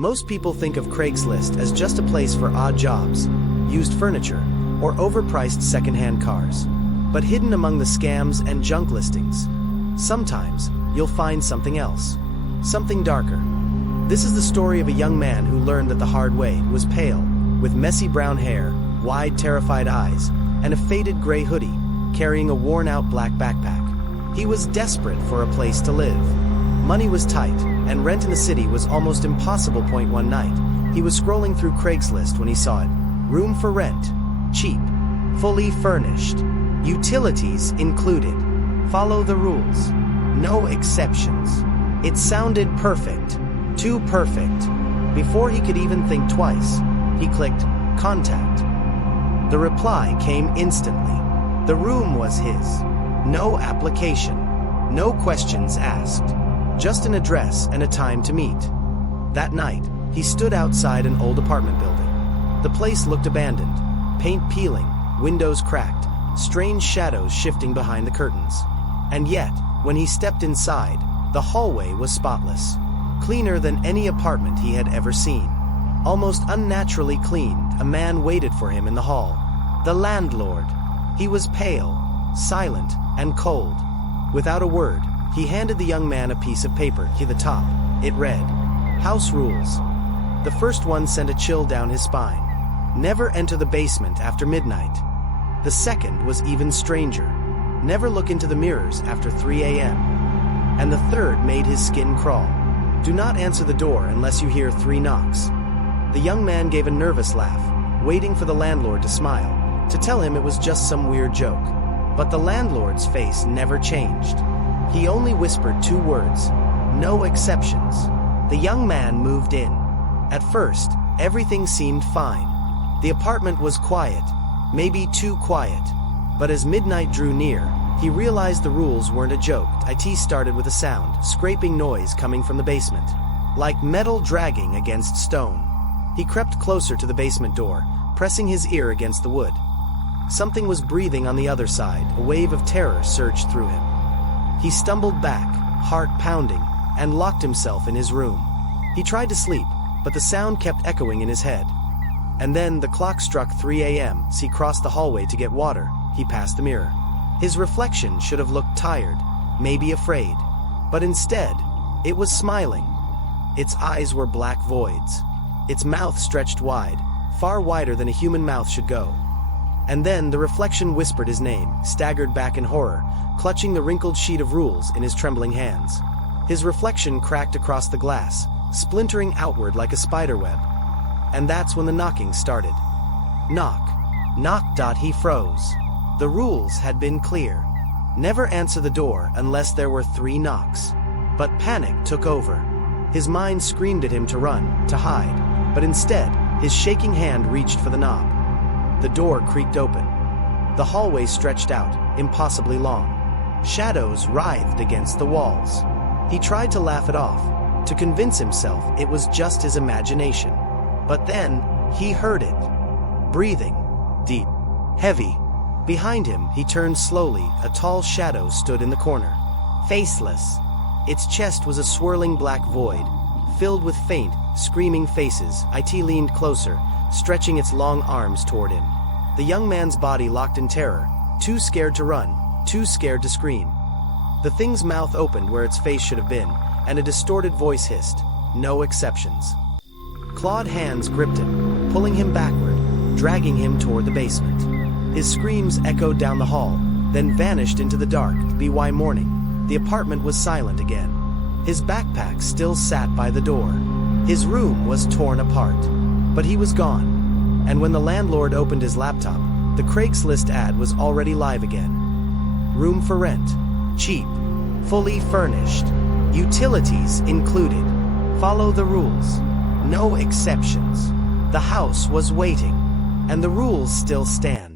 Most people think of Craigslist as just a place for odd jobs, used furniture, or overpriced second-hand cars. But hidden among the scams and junk listings, sometimes you'll find something else, something darker. This is the story of a young man who learned that the hard way, was pale, with messy brown hair, wide terrified eyes, and a faded gray hoodie, carrying a worn-out black backpack. He was desperate for a place to live. Money was tight, and rent in the city was almost impossible. One night, he was scrolling through Craigslist when he saw it. Room for rent. Cheap. Fully furnished. Utilities included. Follow the rules. No exceptions. It sounded perfect. Too perfect. Before he could even think twice, he clicked Contact. The reply came instantly. The room was his. No application. No questions asked. Just an address and a time to meet. That night, he stood outside an old apartment building. The place looked abandoned. Paint peeling, windows cracked, strange shadows shifting behind the curtains. And yet, when he stepped inside, the hallway was spotless. Cleaner than any apartment he had ever seen. Almost unnaturally clean, a man waited for him in the hall. The landlord. He was pale, silent, and cold. Without a word, he handed the young man a piece of paper. To the top, it read, House rules. The first one sent a chill down his spine. Never enter the basement after midnight. The second was even stranger. Never look into the mirrors after 3 a.m. And the third made his skin crawl. Do not answer the door unless you hear 3 knocks. The young man gave a nervous laugh, waiting for the landlord to smile, to tell him it was just some weird joke. But the landlord's face never changed. He only whispered 2 words, no exceptions. The young man moved in. At first, everything seemed fine. The apartment was quiet, maybe too quiet. But as midnight drew near, he realized the rules weren't a joke. It started with a sound, scraping noise coming from the basement, like metal dragging against stone. He crept closer to the basement door, pressing his ear against the wood. Something was breathing on the other side. A wave of terror surged through him. He stumbled back, heart pounding, and locked himself in his room. He tried to sleep, but the sound kept echoing in his head. And then the clock struck 3 a.m. As he crossed the hallway to get water, he passed the mirror. His reflection should have looked tired, maybe afraid. But instead, it was smiling. Its eyes were black voids. Its mouth stretched wide, far wider than a human mouth should go. And then the reflection whispered his name, staggered back in horror, clutching the wrinkled sheet of rules in his trembling hands. His reflection cracked across the glass, splintering outward like a spider web. And that's when the knocking started. Knock. Knock. He froze. The rules had been clear. Never answer the door unless there were 3 knocks. But panic took over. His mind screamed at him to run, to hide. But instead, his shaking hand reached for the knob. The door creaked open. The hallway stretched out, impossibly long. Shadows writhed against the walls. He tried to laugh it off, to convince himself it was just his imagination. But then, he heard it. Breathing. Deep. Heavy. Behind him, he turned slowly. A tall shadow stood in the corner. Faceless. Its chest was a swirling black void, filled with faint, screaming faces. It leaned closer, stretching its long arms toward him. The young man's body locked in terror, too scared to run, too scared to scream. The thing's mouth opened where its face should have been, and a distorted voice hissed, no exceptions. Clawed hands gripped him, pulling him backward, dragging him toward the basement. His screams echoed down the hall, then vanished into the dark. By morning, the apartment was silent again. His backpack still sat by the door. His room was torn apart. But he was gone. And when the landlord opened his laptop, the Craigslist ad was already live again. Room for rent. Cheap. Fully furnished. Utilities included. Follow the rules. No exceptions. The house was waiting. And the rules still stand.